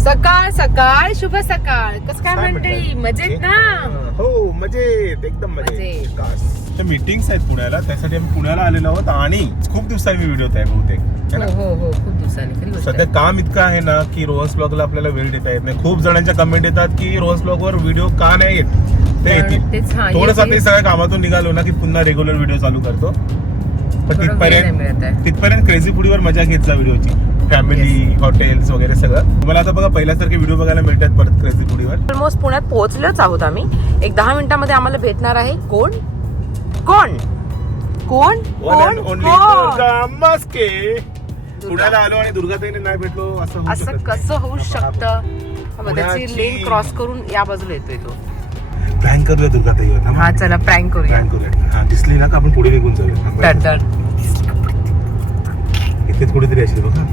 सकाळ सकाळ शुभ सकाळ. कस काय मंडळी मजेत ना? हो मजेत. एकदम मजेत. मीटिंग्स आहेत पुण्याला त्यासाठी आम्ही पुण्याला आलेलो आहोत आणि खूप दिवसांनी मी व्हिडिओ आहे बहुतेक है? हो हो हो खूप दिवसांनी. खरी गोष्ट सध्या आहे. काम इतकं आहे ना की रोहन्स ब्लॉगला आपल्याला वेळ देता येत नाही. खूप जणांच्या कमेंट येतात की रोहन्स ब्लॉगवर व्हिडिओ का नाही येत? ते येतील. हा, थोडंसं. आता सगळ्या कामातून निघालो ना की पुन्हा रेग्युलर व्हिडिओ चालू करतो. पण आहे. तिथपर्यंत तिथपर्यंत क्रेझी फुडीवर मजा घेत जा व्हिडिओची फॅमिली हॉटेल्स वगैरे सगळं. तुम्हाला आता बघा पहिल्यासारखे व्हिडिओ बघायला मिळतात परत क्रेझी फुडीवर ऑलमोस्ट पुण्यात पोहोचलोच आहोत आम्ही. एक दहा मिनिटामध्ये आम्हाला भेटणार आहे कोण? कोण? कोण? कोण? पुण्याला आलो आणि दुर्गाताईने नाही भेटलो असं असं कसं होऊ. शकतं? त्याची लेन क्रॉस करून या बाजूला येतोय तो. प्लॅन करूया दुर्गाताईवर थांबा. हा चला प्रँक करूया. प्लॅन करूया. हा दिसली ना का? आपण पुढे निघून जाऊया. इथेच कुठेतरी असेल बघा.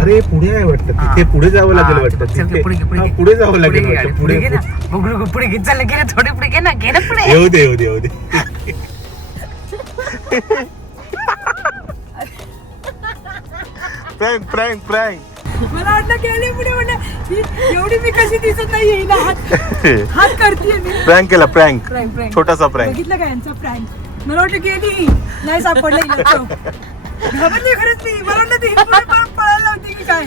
अरे पुढे आहे वाटतं. हा. तिथे पुढे जावं लागेल वाटतं. पुढे जावं लागेल पुढे पुढे घे पुढे. ना बघू नको, पुढे घे. चल घे ना थोडे पुढे घे ना घे ना पुढे. येऊ दे येऊ दे येऊ दे. Prank prank prank. मला वाटलं गेली पुढे ही एवढी मी कशी दिसत नाही येईल हात हात करते मी. प्रँक केला प्रँक. छोटासा प्रँक. बघितलं का यांचा प्रँक? मला वाटलं गेली नाही सापडलं. घाबरली खरंच मी मला वाटलं ती पुढे पळ- पळायला होती की काय?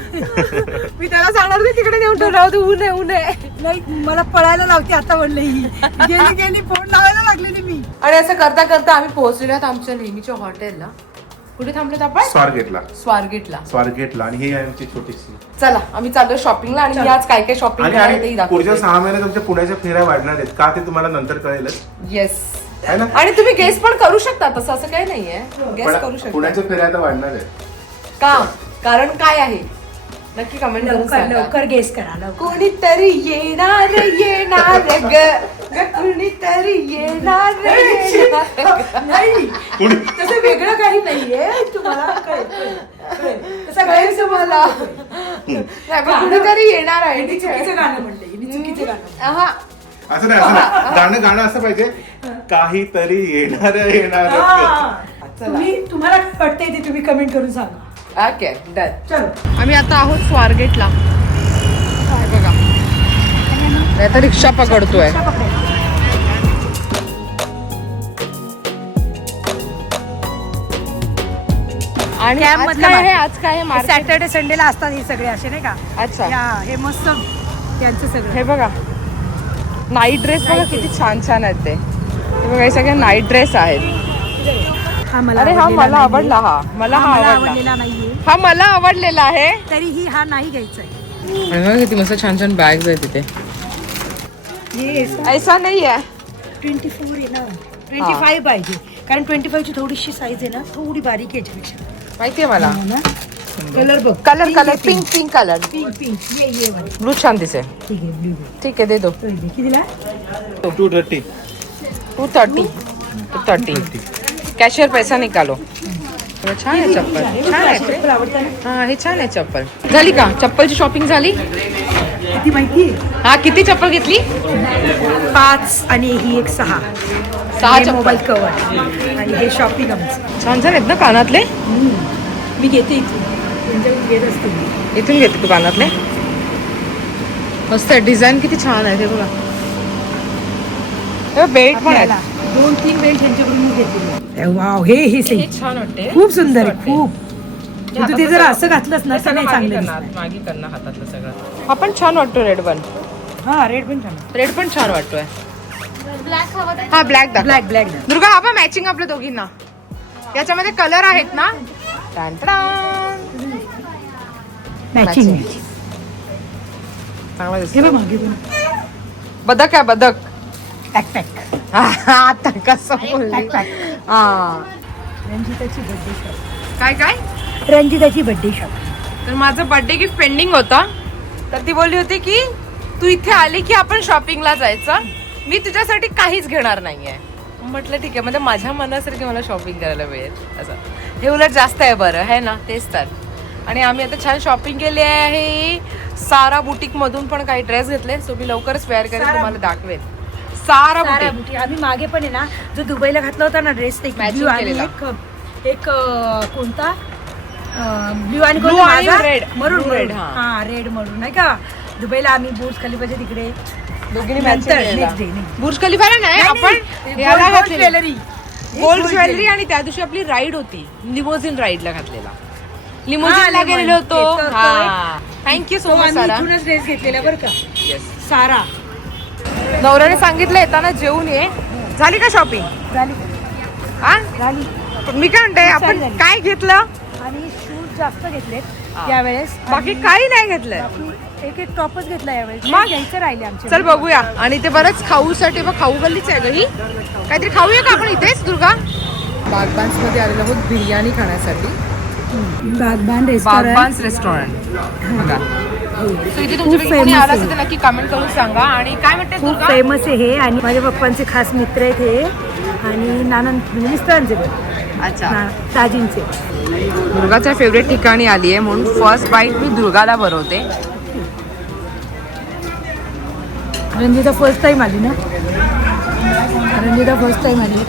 मी त्याला सांगणार नाही तिकडे नेऊन ठेव राहू दे ऊन आहे ऊन आहे. नाही मला पळायला लावते आता म्हणलं ही. गेली गेली फोन लावायला लागलेली मी. आणि असं करता करता आम्ही पोहोचलेलो आहोत आमच्या नेहमीच्या हॉटेलला. कुठे थांबलोत आपण? स्वारगेटला. स्वारगेटला. स्वारगेटला. आणि ही आहे आमची छोटीशी. चला आम्ही चाललो शॉपिंगला आणि मी आज काय काय शॉपिंग आणि आणि पुढच्या सहा महिन्यात आमच्या पुण्याच्या फेऱ्या वाढणार आहेत. का ते तुम्हाला नंतर कळेलच. येस है ना? आणि तुम्ही गेस पण करू शकता तसं असं काही नाहीये. गेस करू पण शकता. पुण्याच्या फेऱ्या आता वाढणार आहेत. का? कारण काय आहे? नक्की कमेंट करून लवकर सांगा. लवकर गेस करा लवकर. कोणीतरी येणार येणार ग. ग कोणीतरी येणार. नाही कोणी तसं वेगळं काही नाहीये. तुम्हाला कळेल, कळेल, कळेल. तसं कळेल तुम्हाला. नाही, नाही, पण कुणीतरी येणार आहे. मी चुकीचं गाणं म्हणले मी चुकीचं गाणं. आहा. असं नाही असं नाही. गाणं गाणं असं पाहिजे. काहीतरी येणार येणार. हा. तुम्ही तुम्हाला काय वाटतंय ते तुम्ही कमेंट करून सांगा. ओके डन चलो. आम्ही आता आहोत स्वारगेटला. हे बघा. नाही तर रिक्षा पकडतोय. आणि Camp आज मधलं काय? आहे. आज काय आहे मार्केट सॅटर्डे संडेला असतात हे सगळे असे नाही का? अच्छा. या हे मस्त त्यांचं हे सगळं बघा. नाईट ड्रेस बघा किती छान छान आहेत ते. बघा हे सगळे नाईट ड्रेस आहेत. हा मला अरे हा आवडलेला मला. आवडला हा. मला हा आवडला. हा मला आवडलेला आहे. तरीही हा नाही घ्यायचा किती मस्त छान छान बॅग्स आहेत तिथे ऐसा नाही आहे. ट्वेंटी फोर आहे ना. ट्वेंटी फाईव्ह पाहिजे. कारण ट्वेंटी फाईव्हची थोडीशी साईज आहे ना थोडी बारीक आहे याच्यापेक्षा. माहितीये मला. हो ना? कलर बघ. Colour colour pink pink colour pink pink ये ये वाली. ब्लू छान दिसे ठीक आहे ब्ल्यू ठीक आहे दे दो. कितीला? Two thirty two thirty two thirty cashier पैसा निकालो. हे छान आहे चप्पल. छान आहे. हा हे छान आहे चप्पल. झाली का? चप्पलची शॉपिंग झाली? किती माहिती? हा किती चप्पल घेतली? पाच आणि ही एक सहा. सहा चप्पल. मोबाईल कवर आणि हे शॉपिंग आमचं. छान छान आहेत ना कानातले? मी घेते इथून त्यांच्याकडून घेत असते मी. इथून घेते तू कानातले मस्त आहे. डिझाईन किती छान आहे ते बघा. बेल्ट पण आहे. दोन तीन बेल्ट त्यांच्याकडून मी घेतले वाव हे हे सही छान वाटते खूप सुंदर आहे खूप. तू ते जर असं घातलंस ना तर नाही चांगलं. मागे करणार हातातलं सगळं. हा पण छान वाटतो रेड पण. हा रेड पण छान रेड पण छान वाटतोय. हा ब्लॅक ब्लॅक ब्लॅक दुर्गा हा पण मॅचिंग आपल्या दोघींना. याच्यामध्ये कलर आहेत ना. टान. Matching Matching. चांगला हे दिसतो बघ मागे पण बदक आहे बदक आता कसं बोलली हा रंजिताची बर्थडे शॉप काय काय रंजिताची बर्थडे शॉप तर माझं बर्थडे गिफ्ट पेंडिंग होता. तर ती बोलली होती की तू इथे आली की आपण शॉपिंगला जायचं? मी तुझ्यासाठी काहीच घेणार नाहीये. म्हटलं ठीक आहे. म्हणजे माझ्या मनासारखी मला शॉपिंग करायला मिळेल. असं. हे उलट जास्त आहे बरं आहे ना? तेच तर. आणि आम्ही आता छान शॉपिंग केली आहे. सारा बुटीक मधून पण काही ड्रेस घेतले. सो मी लवकरच वेअर करेन सारा तुम्हाला दाखवेन. सारा सारा बुटीक बुटी आम्ही मागे पण आहे ना जो दुबईला घातला होता ना ड्रेस Matching आणि केलेला. एक एक अं, कोणता? ब्ल्यू आणि Blue red. मरून Blue red, red हा. हा रेड मरून नाही का? दुबईला आम्ही बुर्ज खलिफाच्या तिकडे दोघींनी नंतर, matching next day, केलेला. next बुर्ज नाही आपण याला घातलेली. ज्वेलरी गोल्ड ज्वेलरी आणि त्या दिवशी आपली राईड होती. लिमोझिन राईडला घातलेला. Lemon. गेलेलो होतो. थँक्यू सो मच सारा इथूनच ड्रेस घेतलेला बरं का. सारा. नवऱ्याने सांगितलं येताना जेवून ये. झाली का शॉपिंग झाली. हा? झाली. मी काय म्हणते आपण. काय घेतलं? आणि शूज जास्त घेतलेत हा. यावेळेस. बाकी काही नाही घेतलंय. बाकी एक एक टॉपच घेतला यावेळेस. मग? घ्यायचं राहिले आमचे चल बघूया. आणि ते बरंच खाऊसाठी बघ खाऊ गल्लीच आहे ग ही. काहीतरी खाऊया का आपण इथेच दुर्गा? बागबान्समध्ये आलेलो आहोत बिर्याणी खाण्यासाठी. बागबान रेस्टॉरंट बागबान्स रेस्टॉरंट बघा. So इथे तुमच्यापैकी famous कोणी आला आहे. असेल तर नक्की कमेंट करून सांगा. आणि काय खूप दुर्गा? फेमस आहे हे आणि माझ्या पप्पांचे खास मित्र आहेत हे. आणि नानंद म्हणजे मिस्टरांचे. पण अच्छा. ना- दाजींचे. दुर्गाच्या फेवरेट ठिकाणी आली आहे म्हणून फर्स्ट बाईट मी दुर्गाला बनवते रंजिता फर्स्ट टाइम आली ना? रंजिता फर्स्ट टाइम आली.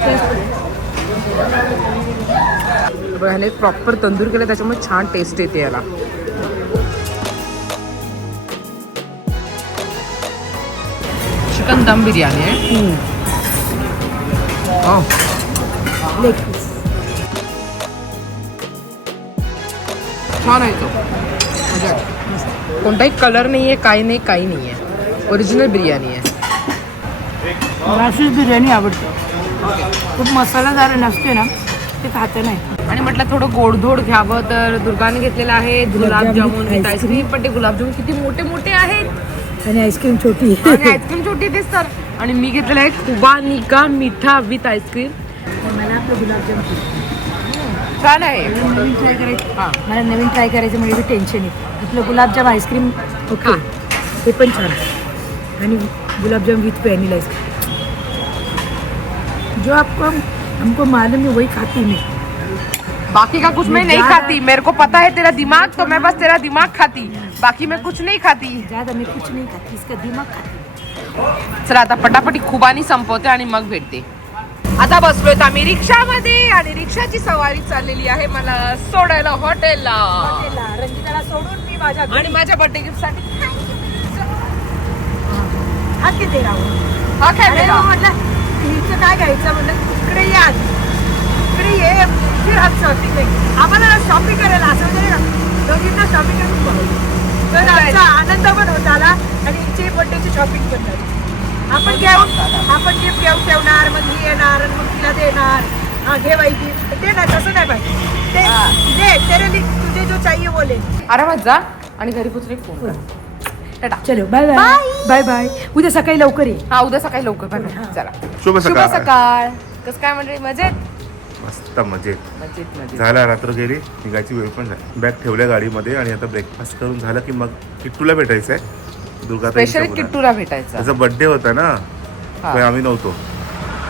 ह्याने प्रॉपर तंदूर केलं त्याच्यामुळे छान टेस्ट येते याला. चिकन दम बिर्याणी आहे. छान आहे तो. कोणताही कलर नाही आहे काही नाही काही नाही आहे ओरिजिनल बिर्याणी आहे. मला अशीच बिर्याणी आवडते. खूप मसालादार नसते ना ते खाते नाही. आणि म्हटलं थोडं गोडधोड घ्यावं तर दुर्गाने घेतलेलं आहे गुलाबजामुन विथ आईस्क्रीम पण ते गुलाबजामुन किती मोठे मोठे आहेत. आणि आईस्क्रीम छोटी. आणि आईस्क्रीम छोटी तेच तर. आणि मी घेतलेलं आहे कुबा निका मिठा विथ आईस्क्रीम मला आपलं गुलाबजाम छान आहे. नवीन ट्राय करायचं हा. मला नवीन ट्राय करायचं म्हणजे टेन्शन आहे आपलं गुलाबजाम आईस्क्रीम ओके हा. ते पण छान आणि गुलाबजाम विथ व्हॅनिला आइसक्रीम जो आपको हमको मालूम है वही खाती मैं. बाकी का कुछ मैं नहीं खाती। मेरे को पता है तेरा दिमाग तो मैं बस तेरा दिमाग खाती। बाकी मैं कुछ नहीं खाती। ज़्यादा मैं कुछ नहीं खाती इसका दिमाग खाती चला आता पटापटी खुबानी संपवते आणि मग भेटते. आता बसलोय आम्ही रिक्षामध्ये आणि रिक्षाची सवारी चाललेली आहे मला सोडायला हॉटेलला. हॉटेलला. रंजिताला सोडून मी माझ्या आणि माझ्या बर्थडे गिफ्टसाठी हा किती राहू हा काय अरे? मग म्हटलं हिचं काय घ्यायचं? म्हणलं इकडे या. इकडे ये. फिर हम शॉपिंग आम्हाला शॉपिंग करायला असं ना दोघींना शॉपिंग करून बघू तर आमचा आनंद पण होत आला आणि हिची बर्थडेची शॉपिंग पण झाली आपण घेऊन आपण गिफ्ट घेऊन ठेवणार मग ही येणार आणि मग तिला देणार. हा घे बाई गिफ्ट ते नाही तसं नाही पाहिजे. ते दे तेरे लिए तुझे जो चाहिए वो ले. आरामात जा आणि घरी पोचले फोन कर. टाटा. चलो बाय बाय बाय बाय उद्या सकाळी लवकर ये. हा उद्या सकाळी लवकर. चला. शुभ शुभ सकाळ. सकाळ. कसं काय म्हणजे मजेत? मस्त. मजेत. मजेत मजेत. झाला रात्र गेली निघायची वेळ पण झाली. बॅग ठेवल्या गाडीमध्ये आणि आता ब्रेकफास्ट करून झालं की मग किट्टूला भेटायचं आहे दुर्गा स्पेशली किट्टूला भेटायचं. त्याचा बर्थडे होता ना? हा. पण आम्ही नव्हतो.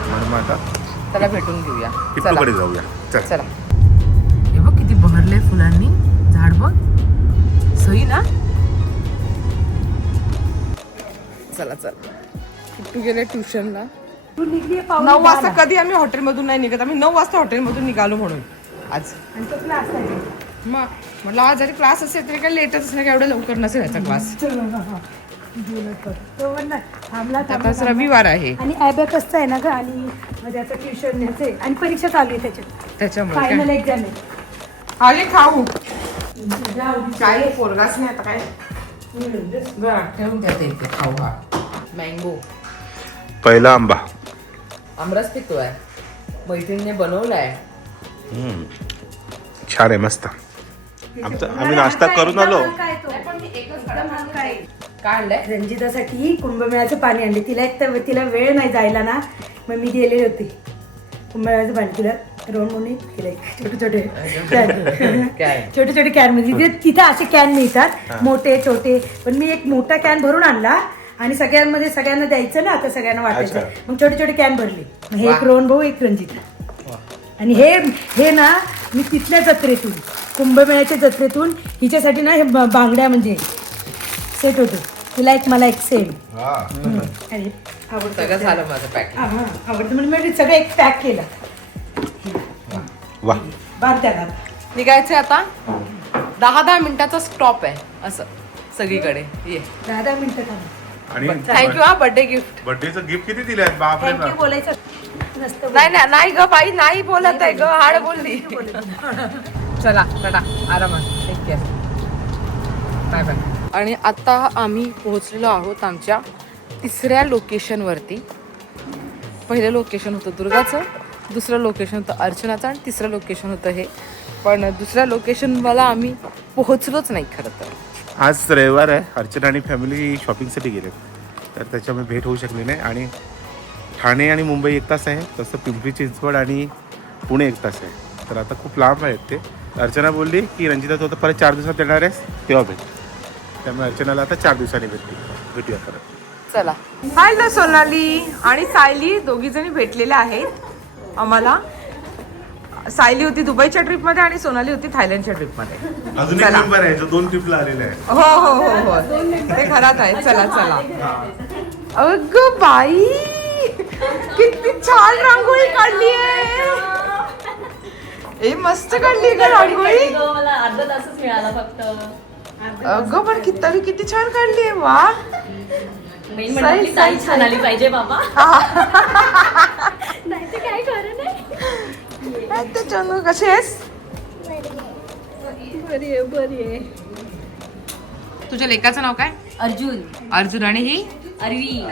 म्हणून मग आता त्याला भेटून घेऊया. चला. किट्टूकडे जाऊया. चल. चला. हे बघ किती बहरले फुलांनी. झाड बघ. सही ना? चला चला. किट्टू गेले ट्युशनला नऊ वाजता कधी आम्ही हॉटेलमधून नाही निघत आम्ही नऊ वाजता हॉटेलमधून निघालो म्हणून. आज. मग म्हटलं आज जरी क्लास असेल तरी काही लेटच असणार का एवढं लवकर नसेल याचा क्लास आता. रविवार आहे. आणि ॲबॅकसचं आहे ना ग आणि त्याचं ट्युशन आणि परीक्षा चालू आहे त्याच्यात. त्याच्यामुळे फायनल काय एक्झाम आहे. आले खाऊ जाऊ दे. काय पोरगाच नाही आता काय? ठेवून द्या ते खाऊ हा. मँगो पहिला आंबा. आमरस पितोय. मैत्रिणीने बनवलाय. हम्म. छान आहे मस्त. आमचा आम्ही नाश्ता करून आलो. काय आहे. आणलंय? रंजितासाठी कुंभमेळ्याचं पाणी आणले. तिला एक तर तिला वेळ नाही जायला ना. मग मी गेलेले होते. कुंभमेळ्याचं पाणी. तिला रोड म्हणून केलंय. छोटे छोटे. छोटे छोटे कॅनमध्ये तिथे तिथे असे कॅन मिळतात. मोठे छोटे. पण मी एक मोठा कॅन भरून आणला. आणि सगळ्यांमध्ये सगळ्यांना द्यायचं ना आता सगळ्यांना वाटायचं. अच्छा. मग छोटे छोटे कॅन भरले. मग हे एक. रोहन भाऊ एक रंजिता. आणि हे हे ना मी तिथल्या जत्रेतून कुंभमेळ्याच्या जत्रेतून हिच्यासाठी ना हे ब- बांगड्या म्हणजे सेट होतो. तिला एक मला एक सेम अरे आवडतं सगळं झालं माझं पॅक हा, हा, आवडतं. म्हणजे मी सगळं एक पॅक केलं. वा. बांध त्याला निघायचे आता. दहा दहा मिनिटाचा स्टॉप आहे असं. सगळीकडे. ये. दहा दहा मिनिटं थांब. आणि थँक्यू हा बर्थडे गिफ्ट बर्थडेचं गिफ्ट किती दिले आहेत बापरे थँक्यू बाप. बोलायचं नसतं नाही नाही नाही ग बाई नाही बोलत आहे ग हाड बोलली. चला टाटा आरामात. बाय बाय आणि आता आम्ही पोहोचलेलो आहोत आमच्या तिसऱ्या लोकेशनवरती पहिलं लोकेशन होतं दुर्गाचं दुसरं लोकेशन होतं अर्चनाचं आणि तिसरं लोकेशन होतं हे. पण दुसऱ्या लोकेशनवाला आम्ही पोहोचलोच नाही खरं तर. आज रविवार आहे. अर्चना आणि फॅमिली शॉपिंगसाठी गेले. तर त्याच्यामुळे भेट होऊ शकली नाही. आणि ठाणे आणि मुंबई एक तास आहे. तसं पिंपरी चिंचवड आणि पुणे एक तास आहे. तर आता खूप लांब आहेत ते. अर्चना बोलली की रंजिता तू आता परत चार दिवसात येणार आहेस? तेव्हा भेट. त्यामुळे अर्चनाला आता चार दिवसांनी भेटते भेटूया परत. चला. हॅलो सोनाली आणि सायली दोघी जणी भेटलेल्या आहेत आम्हाला. सायली होती दुबईच्या ट्रिपमध्ये आणि सोनाली होती थायलंडच्या ट्रिपमध्ये अजून एक चला. मेंबर आहे जो दोन ट्रिपला आलेला आहे. हो हो हो हो. ते खरात आहे चला चला. अग बाई किती छान रांगोळी काढली आहे. ए मस्त काढली का रांगोळी. मला अर्धा तासच मिळाला फक्त. अगं पण किती तरी किती छान काढली आहे वा. मेन म्हणजे आपली ताई छान आली पाहिजे बाबा. नाही तर काय खरं नाही. ते चंदू कशी आहेस बरी आहे बरी आहे. तुझ्या लेकाचं नाव काय? अर्जुन. अर्जुन आणि ही? अरवी.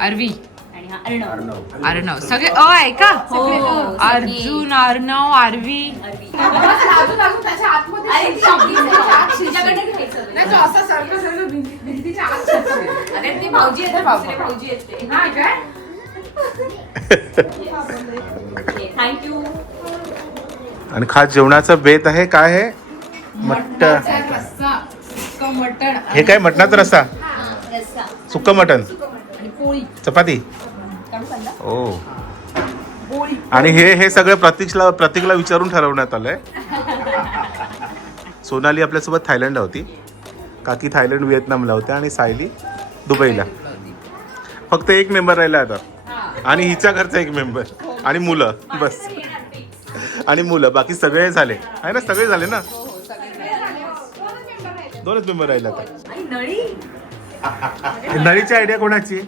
अरवी. आणि हा अर्णव. अर्णव. सगळे अ आहे का? हो, सगळे. अर्जुन अर्णव आरवी थँक्यू आणि खास जेवणाचं बेत आहे काय आहे? मटण मटण हे काय मटणाचा रस्सा? सुक्क मटण. चपाती? ओ. आणि हे हे सगळं प्रतीकला प्रतीकला विचारून ठरवण्यात आलंय. सोनाली आपल्यासोबत थायलंडला होती. काकी थायलंड व्हिएतनामला होत्या आणि सायली दुबईला. फक्त एक मेंबर राहिला आता. आणि हिच्या घरचा एक मेंबर. आणि मुलं. बस. आणि मुलं बाकी सगळे झाले. आहे ना? सगळे झाले ना? दोनच मेंबर राहिले आता. आणि नळी? नळीची आयडिया कोणाची?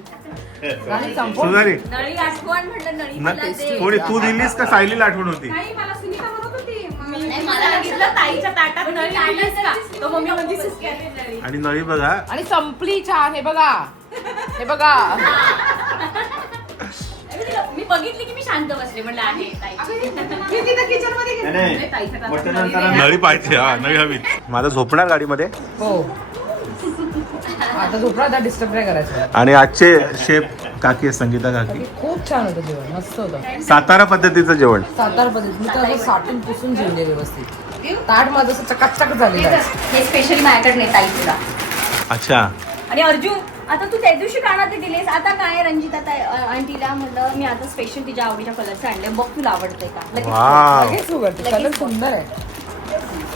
सोनाली नळी आठवण म्हटलं नळी मला दे. कोणी तू दिलीस का सायलीला आठवण होती? नाही, मला सांगितलं ताईच्या ताटात नळी आणलीस का? तो मम्मी म्हणते सुस्क्याने नळी. आणि नळी बघा. आणि संपली छान हे बघा. हे बघा. बघितली की मी शांत बसले. म्हणलं आहे ताटात नळी नाही. नळी पाहिजे हा नळी हवी. माझा झोपणार गाडीमध्ये? हो. आता झोपला आता डिस्टर्ब नाही करायचं. आणि आजचे शेफ काकी आहे संगीता काकी. खूप छान होतं जेवण मस्त होतं. सातारा पद्धतीचं जेवण. सातार पद्धत मी तर असं साठून पुसून जेवले व्यवस्थित. ताट माझं असं चकाचक झालेलं आहे. हे स्पेशल माझ्याकडे ताईला अच्छा. आणि अर्जुन आता तू त्या दिवशी कानात ते दिलेस. आता काय रंजिता ताई आंटीला म्हटलं मी आता स्पेशल तिच्या आवडीच्या कलरचं आणले बघ तुला आवडतंय का? लगेच वाव लगेच उघडते कलर सुंदर आहे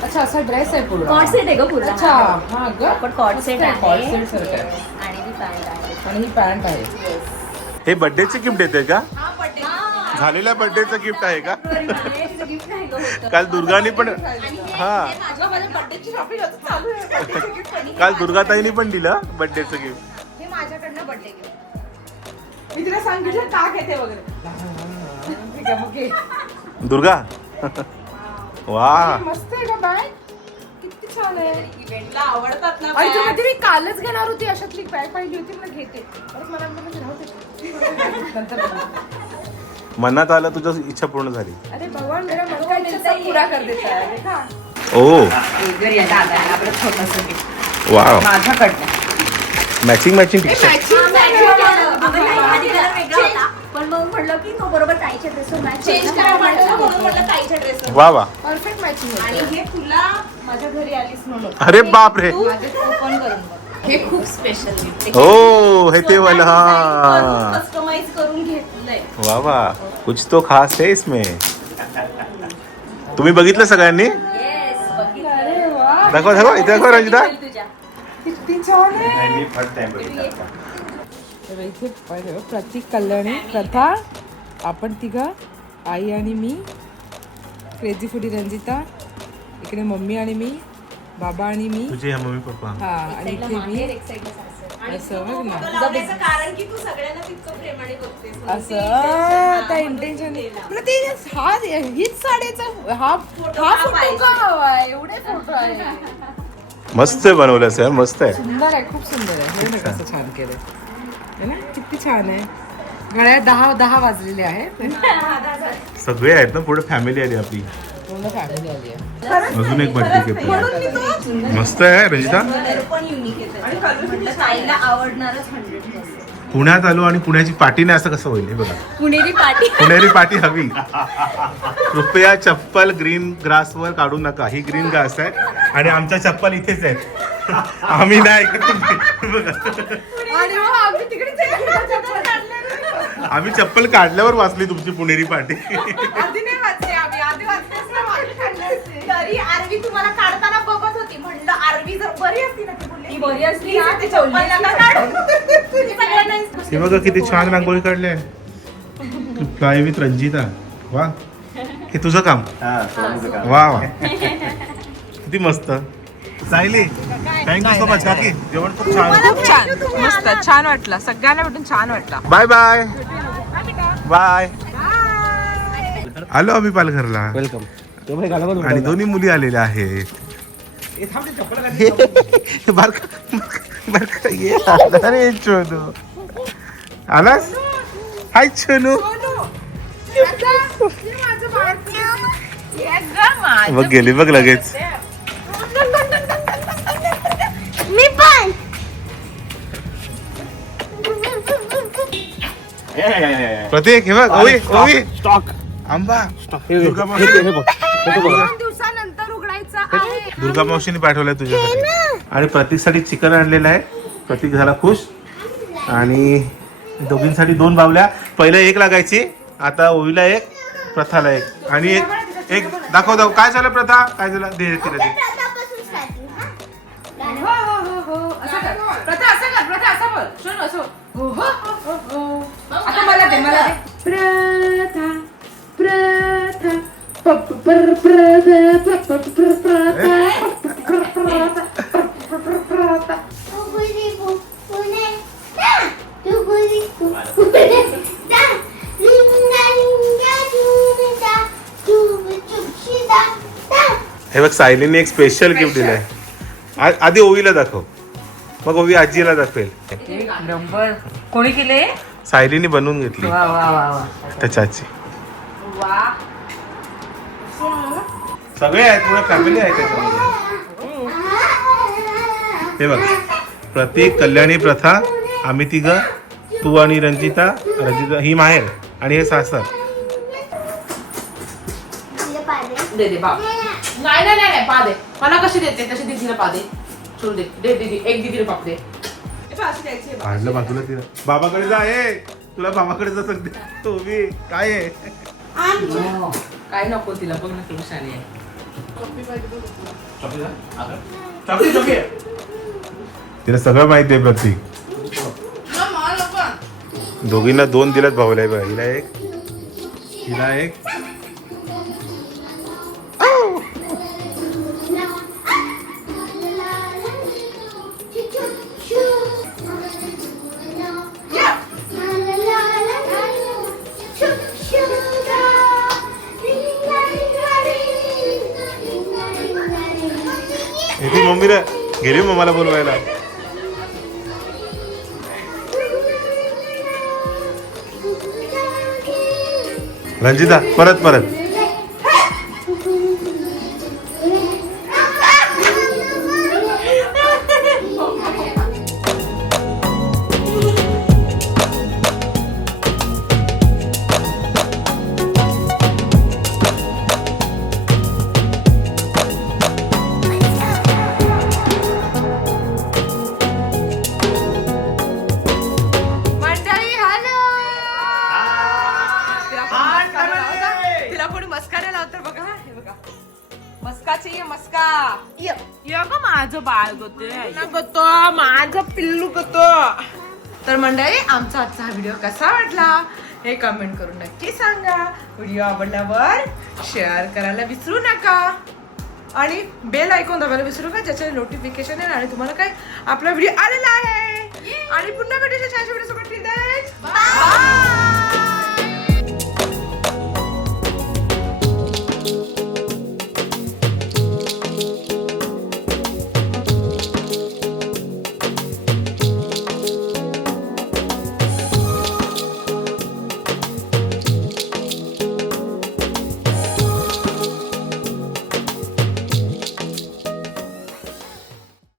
अच्छा असा ड्रेस आहे पूर्ण. कॉट सेट आहे ग पूर्ण. अच्छा हा ग. आपण कॉट सेट आहे कॉट सेट सारखं आहे. आणि ती पॅन्ट आहे. आणि ही पॅन्ट आहे. हे बर्थडेचे गिफ्ट येते का? झालेल्या बर्थडेचं गिफ्ट आहे का? गिफ्ट आहे ग होतं. काल दुर्गाने पण हा काल दुर्गाताईने पण दिलं बर्थडेचं गिफ्ट मी तिला सांगितलं का घेते वगैरे. दुर्गा? वा. मस्त आहे का बॅग किती छान आहे. इव्हेंटला आवडतात ना आणि तू bag. म्हणते मी कालच घेणार होती अशातली बॅग पाहिजे होती मला घेते. परत मला बघू. मनात आलं तुझ्या इच्छा पूर्ण झाली. अरे भगवान मेरा मन का इच्छा पूरा कर देता है. देखा ओ. माझ्याकडनं. मॅचिंग मॅचिंग टी हा. पण मग म्हटलं की तो बरोबर चेंज करा म्हटलं म्हणून म्हटलं वा वा. परफेक्ट मॅचिंग आणि हे तुला माझ्या घरी आलीस म्हणून. अरे बाप रे. ओपन करून. हे खूप स्पेशल ओ हे ते वाला हा. कस्टमाइज करून घेतलंय. वा वा. कुछ तो खास है इसमें. तुम्ही बघितलं सगळ्यांनी? येस बघितलं. दाखवा दाखवा. इथे दाखवा रंजिता. किती छान आहे. तर इथे प्रतीक कल्याणी प्रथा आपण तिघं आई आणि मी क्रेझी फुडी रंजिता इकडे मम्मी आणि मी बाबा आणि मी. तुझे या मम्मी पप्पा. हा आणि इथे मी. असं बघ ना. लावण्याचं कारण की तू सगळ्यांना तितकं प्रेमाने बघतेस. असं. त्या इंटेन्शन मला ते हा हीच साडेचा हा हा फोटो का हवाय एवढे फोटो आहे. मस्त बनवलं सर. मस्त आहे. सुंदर आहे खूप सुंदर आहे. हे कसं छान केलंय. ना? किती छान आहे. दहा दहा वाजलेले आहे सगळे आहेत ना पुढे फॅमिली आली आपली. पूर्ण फॅमिली आली आहे. अजून एक बर्थडे गिफ्ट मस्त आहे रंजिता? पुण्यात आलो आणि पुण्याची पाटी नाही असं कसं होईल? हे बघा. पुणेरी पाटी. पुणेरी पाटी हवी. कृपया चप्पल ग्रीन ग्रास वर काढू नका. ही ग्रीन ग्रास आहे. आणि आमच्या चप्पल इथेच आहेत. आम्ही नाही. बघा. आणि मग आम्ही तिकडे आम्ही चप्पल काढल्यावर वाचली तुमची पुणेरी पाटी. आधी नाही वाचले आम्ही आधी वाचले असते मागे काढले असते. तरी आरवी तुम्हाला काढताना बघत होती. म्हणलं आरवी जर बरी असती ना ती बोलली बरी असली ना ते चप्पल नका काढू तुम्ही सगळ्यांना हे बघा किती छान रांगोळी काढली आहे. Fly with Ranjita? वा. हे तुझं काम. वा वा. किती मस्त. सायली थँक्यू सो मच काकी. जेवण खूप छान खूप छान मस्त छान वाटलं. सगळ्यांना भेटून छान वाटलं. बाय बाय बाय आलो आम्ही पालघरला. वेलकम आणि दोन्ही मुली आलेल्या आहेत बारका बारका ये. अरे छोनू. आलास? हाय छोनू. बघ गेली बघ लगेच. प्रतीक हे बघ ओवी ओवी स्टॉक आंबा. दुर्गा दिवसानंतर उघडायचा आहे. दुर्गा मावशीने पाठवलंय तुझ्यासाठी. आणि प्रतीकसाठी चिकन आणलेलं आहे. प्रतीक झाला खुश. आणि दोघींसाठी दोन बावल्या. पहिले एक लागायची आता ओवीला एक प्रथाला एक. आणि एक एक दाखव दाखव. काय झालं प्रथा? काय झालं? दे तिला दे. प्रथा असं प्रथा असं बोल. शोन असं हो हो हो हो. आता मला दे मला दे. प्रथा प्रथा. पप पर प्रथा पप पर प्रथा. प्रथा हे बघ सायलीने एक स्पेशल गिफ्ट दिलंय. आ- आधी ओवीला दाखव. मग ओवी आजीला दाखवेल. एक नंबर. कोणी केले? सायलीने बनवून घेतली. वा वा वा वा. त्याच्या आजी सगळे आहेत पुढे फॅमिली आहे त्याच्यामध्ये. हे बघ प्रतीक कल्याणी प्रथा आम्ही तिघ तू आणि रंजिता रंजिता ही माहेर आणि हे सासर. दे दे बाप नाही नाही नाही नाही, पा दे. मला कशी देते? तशी दीदीला पा दे. सोड दे दे दीदी एक दीदीला पाप दे काढलं बाजूला तिला. बाबाकडे जा आहे तुला बाबाकडे जा सांगते तो उभी काय आहे? काय नको तिला बघ ना किती शानी आहे. Chocolate, chocolate. तिला सगळं माहिती आहे प्रतीक. दोघींना दोन दिल्यात भाऊला हिला एक. हिला एक. गेली गेली मला बोलवायला. रंजिता परत परत. हे कमेंट करून नक्की सांगा. व्हिडिओ आवडल्यावर शेअर करायला विसरू नका. आणि बेल ऐकून दाबायला विसरू का ज्याचे नोटिफिकेशन येईल आणि तुम्हाला काय आपला व्हिडिओ आलेला आहे. आणि पुन्हा भेटूया छानशा व्हिडिओ सोबत बाय